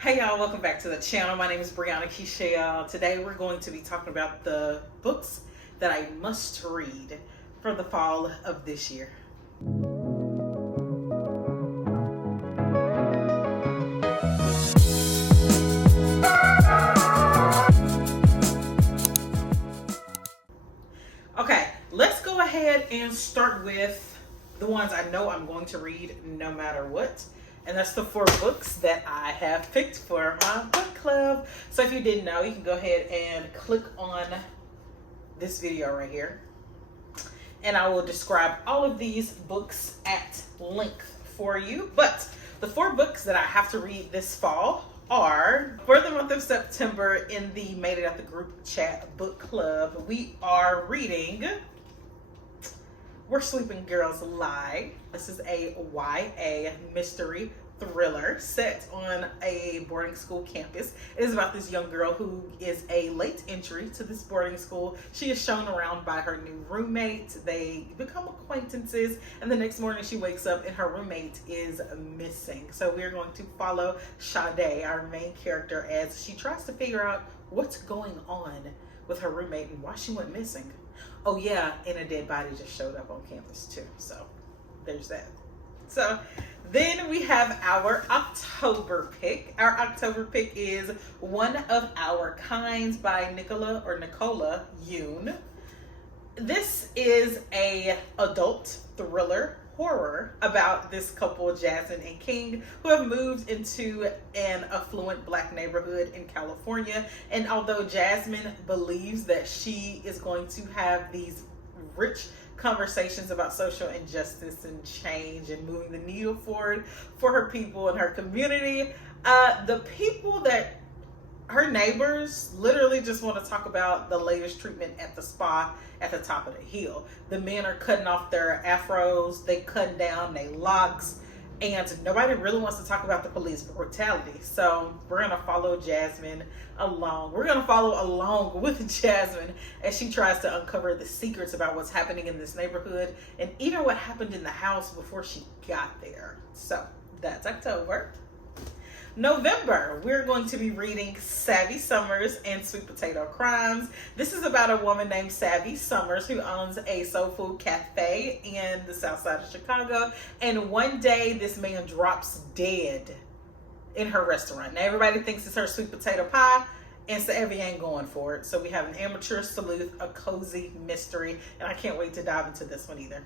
Hey y'all, welcome back to the channel. My name is Kechelle. Today we're going to be talking about the books that I must read for the fall of this year. Okay, let's go ahead and start with the ones I know I'm going to read no matter what. And that's the 4 books that I have picked for my book club. So if you didn't know, you can go ahead and click on this video right here. And I will describe all of these books at length for you. But the 4 books that I have to read this fall are, for the month of September in the Made It at the Group Chat book club, we are reading Where Sleeping Girls Lie. This is a YA mystery thriller set on a boarding school campus. It is about this young girl who is a late entry to this boarding school. She is shown around by her new roommate. They become acquaintances, and the next morning she wakes up and her roommate is missing. So we're going to follow Sade, our main character, as she tries to figure out what's going on with her roommate and why she went missing. Oh yeah, and a dead body just showed up on campus too. So there's that. So then we have our October pick. Our October pick is One of Our Kinds by Nicola Yoon. This is a adult thriller horror about this couple, Jasmine and King, who have moved into an affluent black neighborhood in California. And although Jasmine believes that she is going to have these rich conversations about social injustice and change and moving the needle forward for her people and her community, the people that her neighbors literally just want to talk about the latest treatment at the spa at the top of the hill. The men are cutting off their afros, they cutting down their locks, and nobody really wants to talk about the police brutality. So we're going to follow Jasmine along. We're going to follow along with Jasmine as she tries to uncover the secrets about what's happening in this neighborhood and even what happened in the house before she got there. So that's October. November, we're going to be reading Savvy Summers and Sweet Potato Crimes. This is about a woman named Savvy Summers who owns a soul food cafe in the south side of Chicago. And one day this man drops dead in her restaurant. Now everybody thinks it's her sweet potato pie, and Savvy ain't going for it. So we have an amateur sleuth, a cozy mystery, and I can't wait to dive into this one either.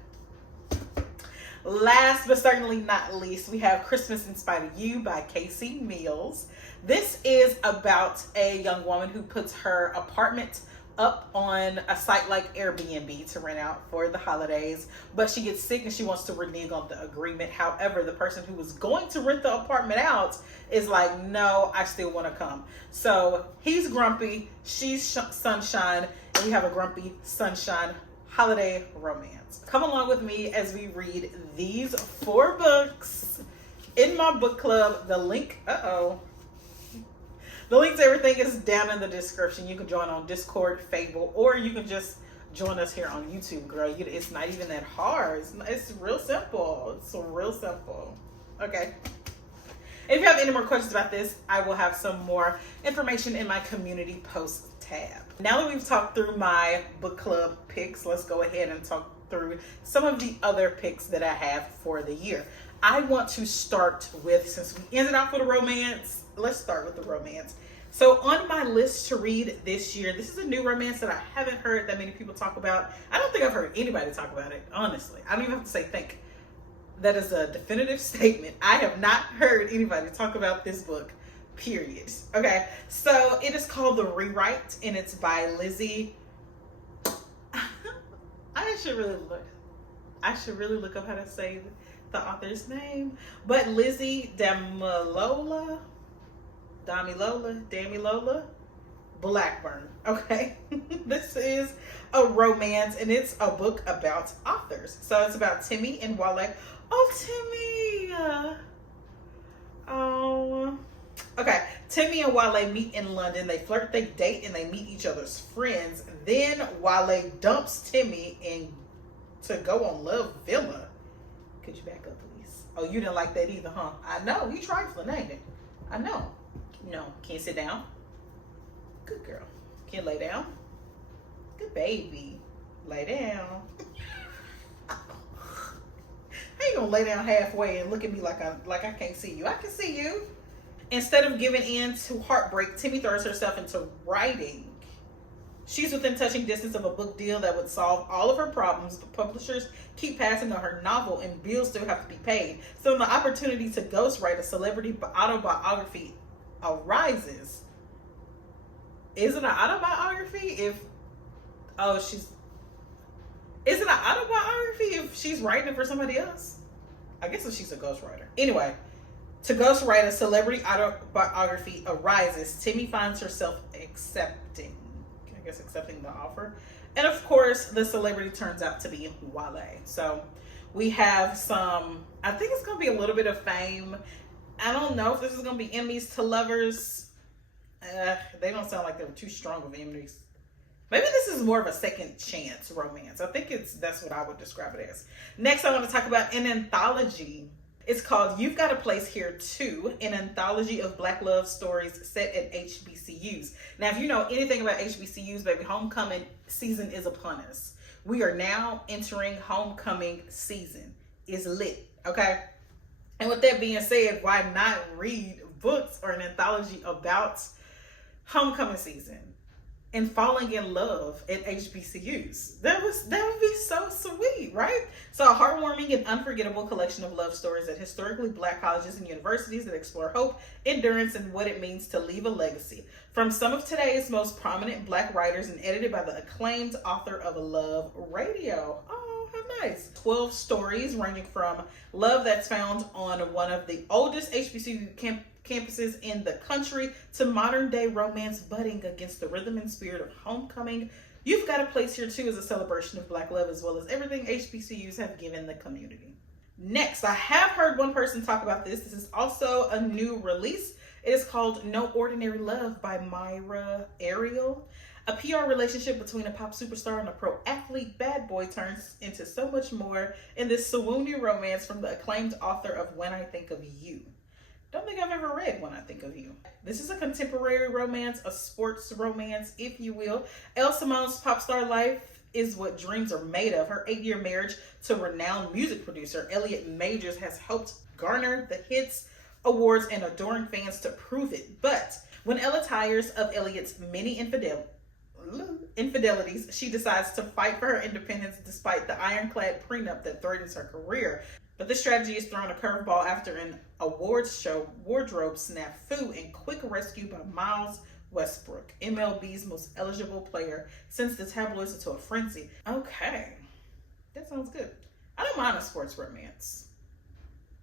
Last but certainly not least, we have Christmas in Spite of You by Casey Mills. This is about a young woman who puts her apartment up on a site like Airbnb to rent out for the holidays, but she gets sick and she wants to renege on the agreement. However, the person who was going to rent the apartment out is like, no, I still want to come. So he's grumpy, she's sunshine, and we have a grumpy sunshine holiday romance. Come along with me as we read these 4 books in my book club. The link, the link to everything is down in the description. You can join on Discord, Fable, or you can just join us here on YouTube, girl. It's not even that hard. It's real simple. It's real simple. Okay. If you have any more questions about this, I will have some more information in my community post tab. Now that we've talked through my book club picks, let's go ahead and talk through some of the other picks that I have for the year. I want to start with, since we ended off with a romance, let's start with the romance. So on my list to read this year, this is a new romance that I haven't heard that many people talk about. I don't think I've heard anybody talk about it, honestly. I don't even have to say think. That is a definitive statement. I have not heard anybody talk about this book, period. Okay, so it is called The Rewrite, and it's by Lizzie. I should really look up how to say the author's name. But Lizzie Damilola Blackburn. Okay, this is a romance, and it's a book about authors. So it's about Timmy and Wale. Oh, Timmy. Oh. Okay, Timmy and Wale meet in London. They flirt, they date, and they meet each other's friends. Then Wale dumps Timmy and to go on Love Villa. Could you back up, please? Oh, you didn't like that either, huh? I know. You trifling, ain't it? I know. No. Can you sit down? Good girl. Can you lay down? Good baby. Lay down. How you gonna lay down halfway and look at me like I can't see you? I can see you. Instead of giving in to heartbreak, Timmy throws herself into writing. She's within touching distance of a book deal that would solve all of her problems, but publishers keep passing on her novel and bills still have to be paid. So the opportunity to ghostwrite a celebrity autobiography arises. Is it an autobiography is it an autobiography if she's writing it for somebody else? I guess if she's a ghostwriter. Anyway, to ghostwrite a celebrity autobiography arises. Timmy finds herself accepting the offer. And of course, the celebrity turns out to be Wale. So we have some, I think it's going to be a little bit of fame. I don't know if this is going to be enemies to lovers. They don't sound like they were too strong of enemies. Maybe this is more of a second chance romance. I think that's what I would describe it as. Next, I want to talk about an anthology. It's called You've Got a Place Here Too, an anthology of Black love stories set at HBCUs. Now, if you know anything about HBCUs, baby, homecoming season is upon us. We are now entering homecoming season. It's lit, okay? And with that being said, why not read books or an anthology about homecoming season and falling in love at HBCUs? That would be so sweet, right? So a heartwarming and unforgettable collection of love stories at historically Black colleges and universities that explore hope, endurance, and what it means to leave a legacy. From some of today's most prominent Black writers and edited by the acclaimed author of Love Radio. Oh, how nice. 12 stories ranging from love that's found on one of the oldest HBCU campuses in the country to modern day romance budding against the rhythm and spirit of homecoming. You've Got a Place Here Too is a celebration of Black love as well as everything HBCUs have given the community. Next, I have heard one person talk about this. This is also a new release. It is called No Ordinary Love by Myra Ariel. A PR relationship between a pop superstar and a pro athlete bad boy turns into so much more in this swoony romance from the acclaimed author of When I Think of You. Don't think I've ever read When I Think of You. This is a contemporary romance, a sports romance, if you will. Elle Simone's pop star life is what dreams are made of. Her 8-year marriage to renowned music producer Elliot Majors has helped garner the hits, awards, and adoring fans to prove it. But when Ella tires of Elliot's many infidelities, she decides to fight for her independence despite the ironclad prenup that threatens her career. But this strategy is thrown a curveball after an awards show wardrobe snafu and quick rescue by Miles Westbrook, MLB's most eligible player, sends the tabloids into a frenzy. Okay, that sounds good. I don't mind a sports romance.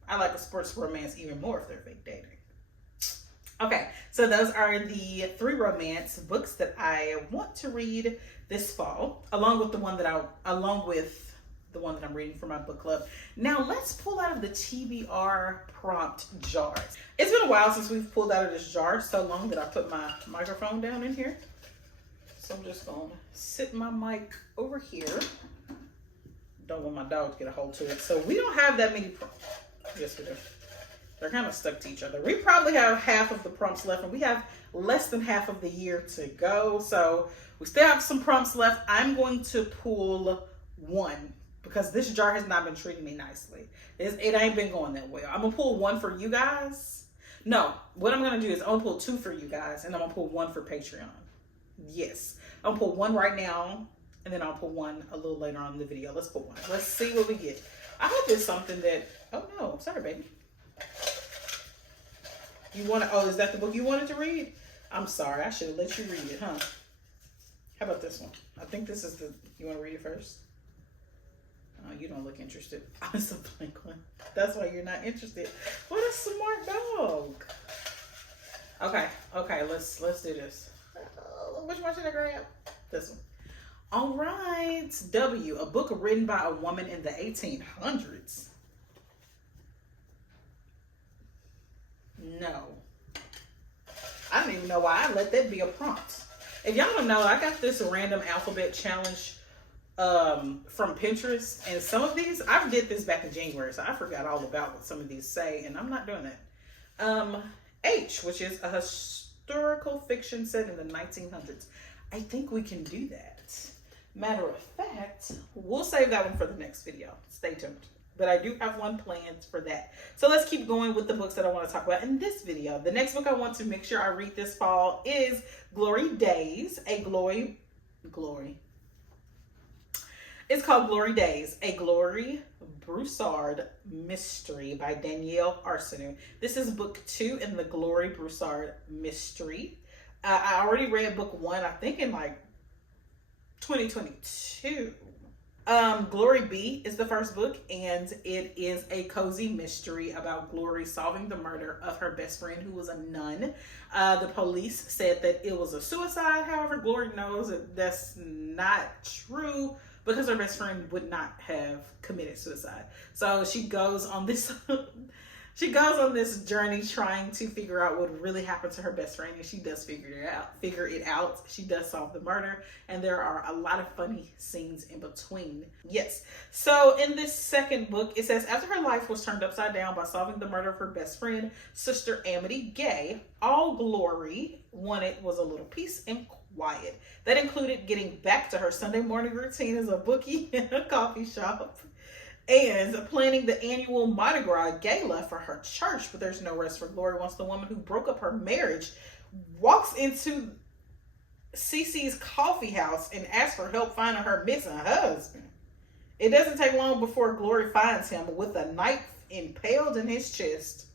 I like a sports romance even more if they're fake dating. Okay, so those are the 3 romance books that I want to read this fall, along with the one that I'm reading for my book club. Now let's pull out of the TBR prompt jars. It's been a while since we've pulled out of this jar, so long that I put my microphone down in here. So I'm just gonna sit my mic over here. Don't want my dog to get a hold to it. So we don't have that many prompts. Yes, we do. They're kind of stuck to each other. We probably have half of the prompts left, and we have less than half of the year to go. So we still have some prompts left. I'm going to pull one, because this jar has not been treating me nicely. It ain't been going that well. I'm gonna pull one for you guys. No, what I'm gonna do is I'm gonna pull 2 for you guys, and I'm gonna pull 1 for Patreon. Yes, I'm gonna pull 1 right now, and then I'll pull 1 a little later on in the video. Let's pull 1. Let's see what we get. I hope it's something that, oh no, sorry baby. Is that the book you wanted to read? I'm sorry, I should have let you read it, huh? How about this one? I think this is you wanna read it first? Oh, you don't look interested. It's a blank one. That's why you're not interested. What a smart dog. Okay, let's do this. Which one should I grab? This one. All right, W, a book written by a woman in the 1800s. No. I don't even know why I let that be a prompt. If y'all don't know, I got this random alphabet challenge from Pinterest, and some of these I did this back in January, so I forgot all about what some of these say, and I'm not doing that. H, which is historical fiction set in the 1900s. I think we can do that. Matter of fact, we'll save that one for the next video. Stay tuned. But I do have one planned for that. So let's keep going with the books that I want to talk about in this video. The next book I want to make sure I read this fall is Glory Days, It's called Glory Days, a Glory Broussard mystery by Danielle Arsenault. This is book 2 in the Glory Broussard mystery. I already read book 1, I think in like 2022. Glory B is the first book, and it is a cozy mystery about Glory solving the murder of her best friend who was a nun. The police said that it was a suicide. However, Glory knows that that's not true because her best friend would not have committed suicide. So she goes on this journey trying to figure out what really happened to her best friend, and she does figure it out. She does solve the murder, and there are a lot of funny scenes in between. Yes. So in this second book, it says, after her life was turned upside down by solving the murder of her best friend, Sister Amity Gay, all Glory wanted was a little peace and quiet. That included getting back to her Sunday morning routine as a bookie in a coffee shop, and planning the annual Mardi Gras gala for her church. But there's no rest for Glory once the woman who broke up her marriage walks into Cece's coffee house and asks for help finding her missing husband. It doesn't take long before Glory finds him with a knife impaled in his chest.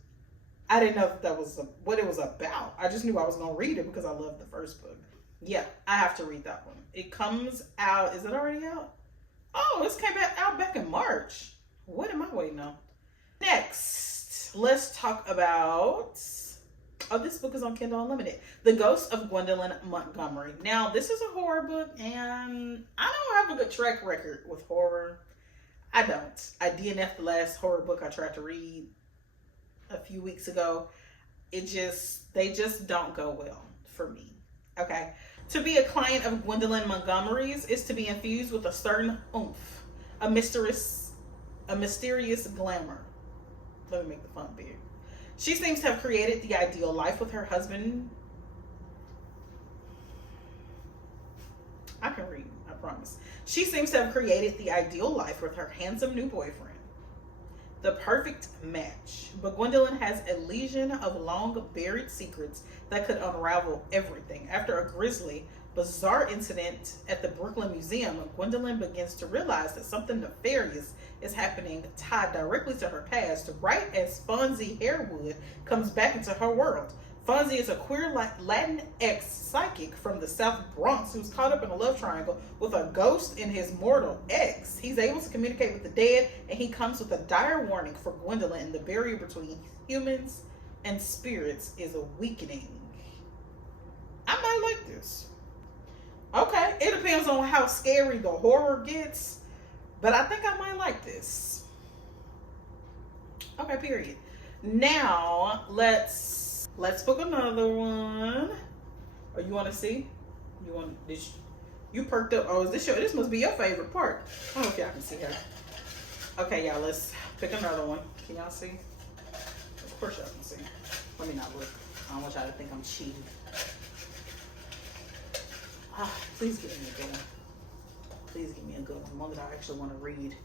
I didn't know if that was what it was about. I just knew I was going to read it because I loved the first book. Yeah, I have to read that one. It comes out, is it already out? Oh, this came out back in March. What am I waiting on? Next, let's talk about, oh, this book is on Kindle Unlimited. The Ghost of Gwendolyn Montgomery. Now, this is a horror book, and I don't have a good track record with horror. I don't. I DNF'd the last horror book I tried to read a few weeks ago. They just don't go well for me. Okay. To be a client of Gwendolyn Montgomery's is to be infused with a certain oomph, a mysterious glamour. Let me make the font big. She seems to have created the ideal life with her husband. I can read, I promise. She seems to have created the ideal life with her handsome new boyfriend. The perfect match. But Gwendolyn has a legion of long buried secrets that could unravel everything. After a grisly, bizarre incident at the Brooklyn Museum, Gwendolyn begins to realize that something nefarious is happening tied directly to her past, right as Fonzie Harewood comes back into her world. Fonzie is a queer Latinx psychic from the South Bronx who's caught up in a love triangle with a ghost and his mortal ex. He's able to communicate with the dead, and he comes with a dire warning for Gwendolyn, and the barrier between humans and spirits is a weakening. I might like this. Okay, it depends on how scary the horror gets, but I think I might like this. Okay, period. Now, let's book another one. Or you want to see? You want this? You perked up. Oh, is this this must be your favorite part. I don't know if y'all can see her. Okay, y'all, let's pick another one. Can y'all see? Of course y'all can see. Let me not look. I don't want y'all to think I'm cheating. Please give me a good one. Please give me a good one. One that I actually want to read.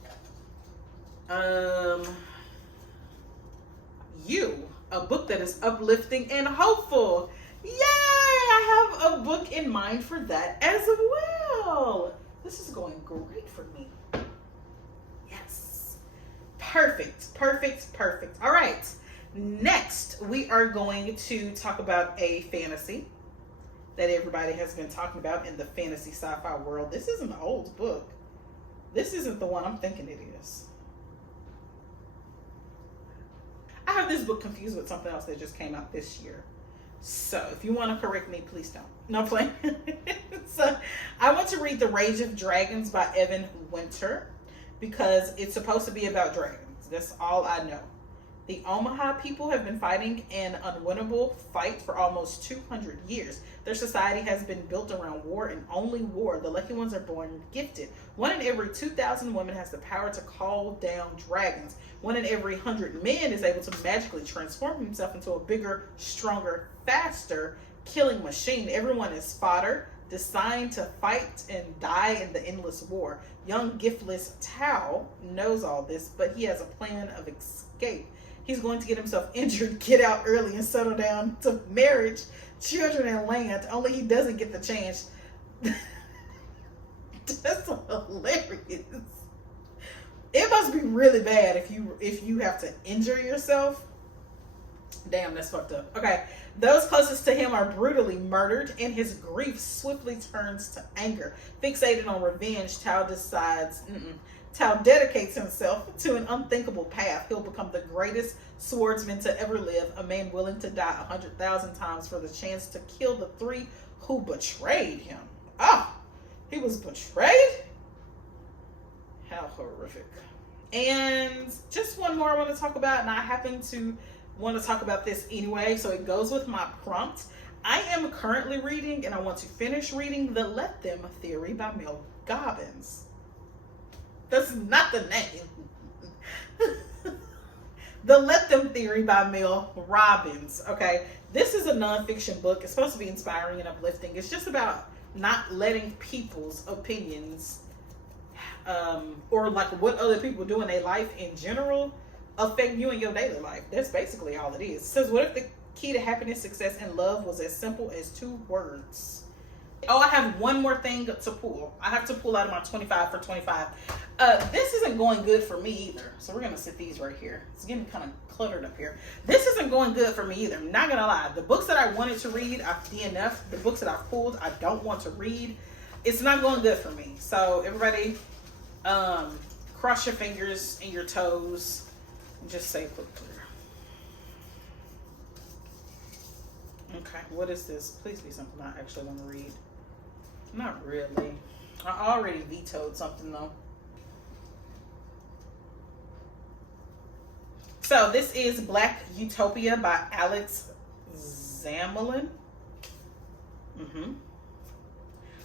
You, a book that is uplifting and hopeful. Yay! I have a book in mind for that as well. This is going great for me. Yes. Perfect, perfect, perfect. All right. Next, we are going to talk about a fantasy that everybody has been talking about in the fantasy sci-fi world. This is an old book. This isn't the one I'm thinking it is. I have this book confused with something else that just came out this year. So if you want to correct me, please don't. No, I'm playing. So I want to read The Rage of Dragons by Evan Winter because it's supposed to be about dragons. That's all I know. The Omaha people have been fighting an unwinnable fight for almost 200 years. Their society has been built around war and only war. The lucky ones are born gifted. 1 in every 2,000 women has the power to call down dragons. 1 in every 100 men is able to magically transform himself into a bigger, stronger, faster killing machine. Everyone is fodder, designed to fight and die in the endless war. Young, giftless Tao knows all this, but he has a plan of escape. He's going to get himself injured, get out early, and settle down to marriage, children, and land. Only he doesn't get the chance. That's hilarious. It must be really bad if you have to injure yourself. Damn, that's fucked up. Okay. Those closest to him are brutally murdered, and his grief swiftly turns to anger. Fixated on revenge, Tao dedicates himself to an unthinkable path. He'll become the greatest swordsman to ever live, a man willing to die 100,000 times for the chance to kill the three who betrayed him. Ah, he was betrayed? How horrific. And just one more I want to talk about, and I happen to want to talk about this anyway, so it goes with my prompt. I am currently reading, and I want to finish reading, The Let Them Theory by Mel Robbins. That's not the name. The Let Them Theory by Mel Robbins. Okay, this is a nonfiction book. It's supposed to be inspiring and uplifting. It's just about not letting people's opinions or like what other people do in their life in general affect you in your daily life. That's basically all it is. It says, what if the key to happiness, success, and love was as simple as 2 words? Oh, I have one more thing to pull. I have to pull out of my 25 for 25. This isn't going good for me either. So we're going to sit these right here. It's getting kind of cluttered up here. This isn't going good for me either. I'm not going to lie. The books that I wanted to read, I've DNF'd. The books that I've pulled, I don't want to read. It's not going good for me. So everybody, cross your fingers and your toes. Just say click clear. Okay, what is this? Please be something I actually want to read. Not really. I already vetoed something though. So this is Black Utopia by Alex Zamalin.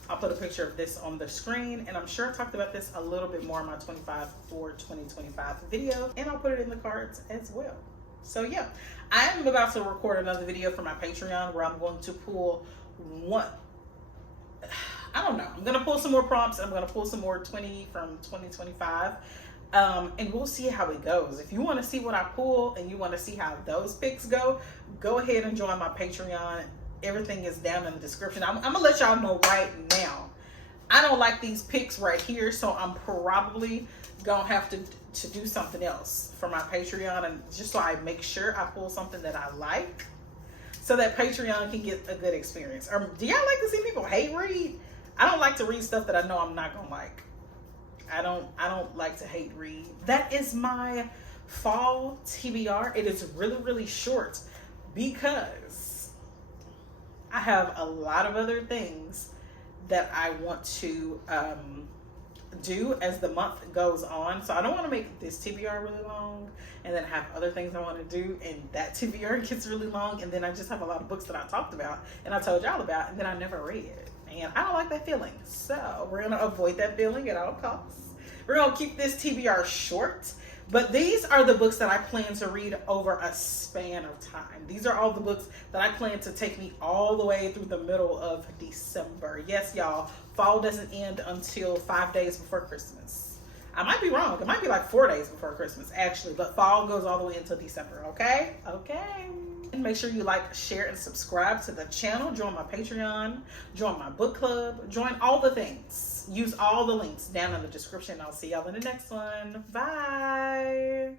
I'll put a picture of this on the screen, and I'm sure I talked about this a little bit more in my 25 for 2025 video, and I'll put it in the cards as well. So yeah, I am about to record another video for my Patreon where I'm going to pull one, I don't know, I'm going to pull some more prompts. I'm going to pull some more 20 from 2025. And we'll see how it goes. If you want to see what I pull and you want to see how those picks go ahead and join my Patreon. Everything is down in the description. I'm gonna let y'all know right now, I don't like these picks right here, so I'm probably gonna have to do something else for my Patreon, and just so I make sure I pull something that I like, so that Patreon can get a good experience. Or do y'all like to see people hate read? I don't like to read stuff that I know I'm not gonna like. I don't like to hate read. That is my fall TBR. It is really, really short because I have a lot of other things that I want to do as the month goes on. So I don't want to make this TBR really long and then have other things I want to do, and that TBR gets really long, and then I just have a lot of books that I talked about and I told y'all about and then I never read. And I don't like that feeling. So we're going to avoid that feeling at all costs. We're going to keep this TBR short. But these are the books that I plan to read over a span of time. These are all the books that I plan to take me all the way through the middle of December. Yes, y'all, fall doesn't end until 5 days before Christmas. I might be wrong. It might be like 4 days before Christmas, actually. But fall goes all the way until December, okay? Okay. And make sure you like, share, and subscribe to the channel. Join my Patreon. Join my book club. Join all the things. Use all the links down in the description. I'll see y'all in the next one. Bye.